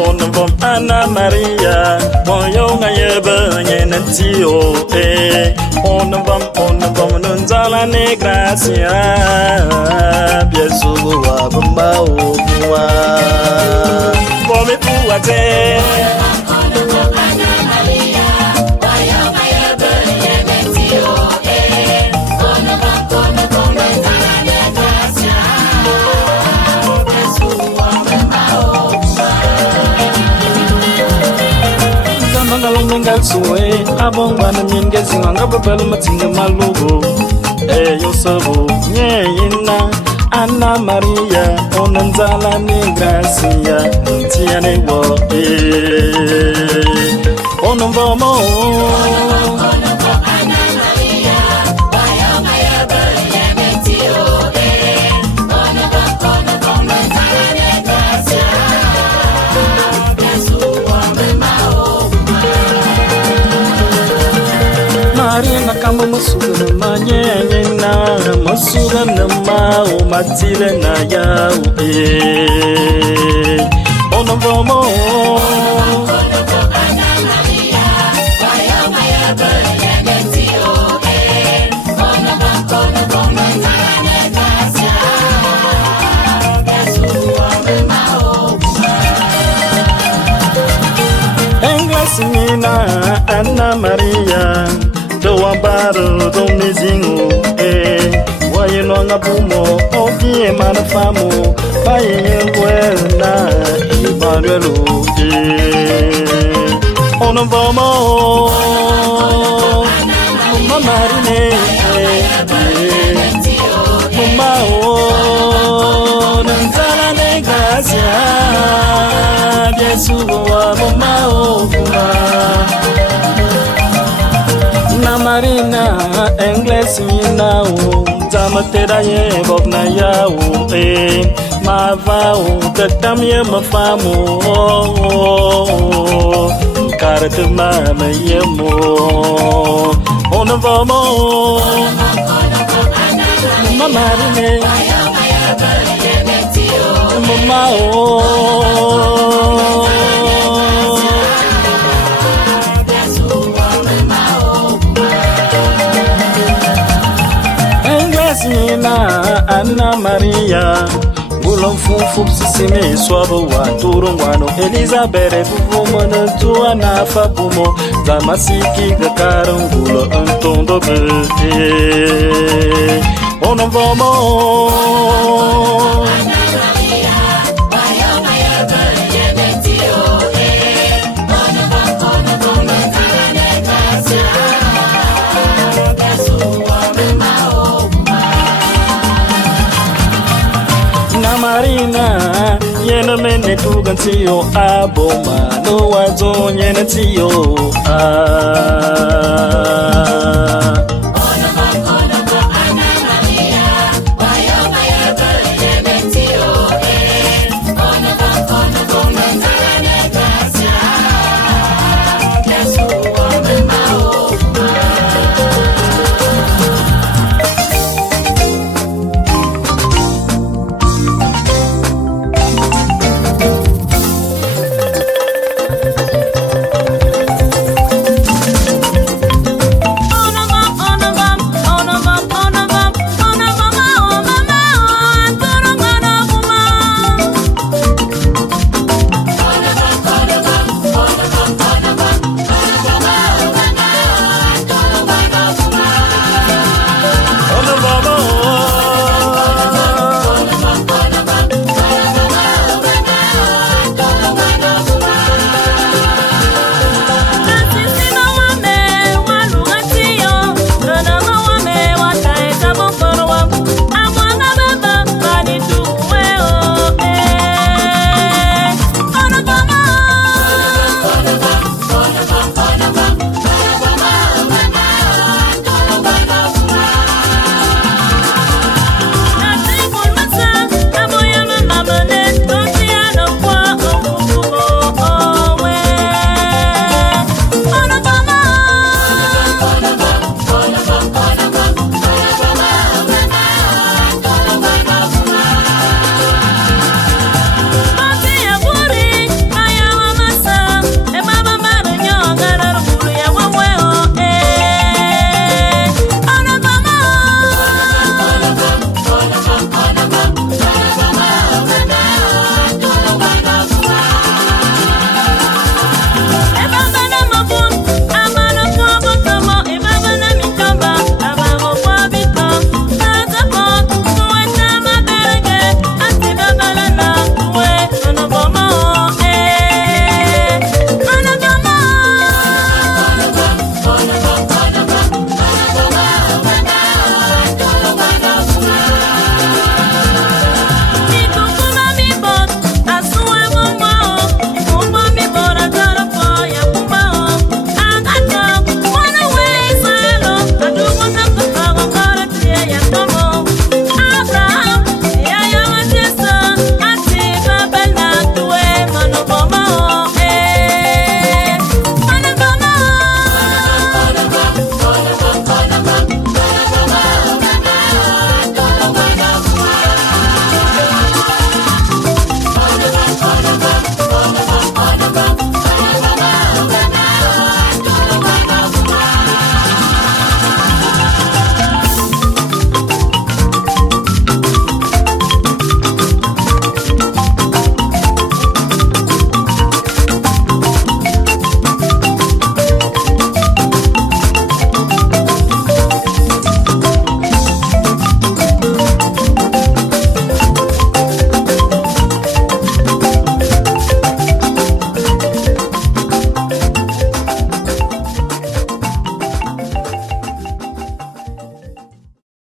Mvom Anna Maria, Moyonga Yeba Yenatio, Mvom Nunzala Negracia, Biesu Abambao, Bome Puate. Suwe abong wana minge zinganga babelu matinga malugo yo sabo nye yina Anna Maria onanzala ni gracia tiane wo onamvomo Kama masuga na manyenya na masuga na mau matile na yau ono vomo Englasina Anna Maria do ambaro do mezinho waye no ngabumo obie mana famo baye ngwena ibarelo ono bomo mama rine mama o nanzala negasia Yesu wa mama o Marina English mina o zamatera ye bob na ya o mava o tatam ye mafamo karate mama ye mo ono vamo mama rine mama o Anna Maria Bulon fufu sisime swabo wa turungwano Elizabeth fufumo na tua na fabumo Zamasiki gakarungulo antondo bete Ono vomo Marina, yena mene tugan tiyo aboma no wazo yena tiyo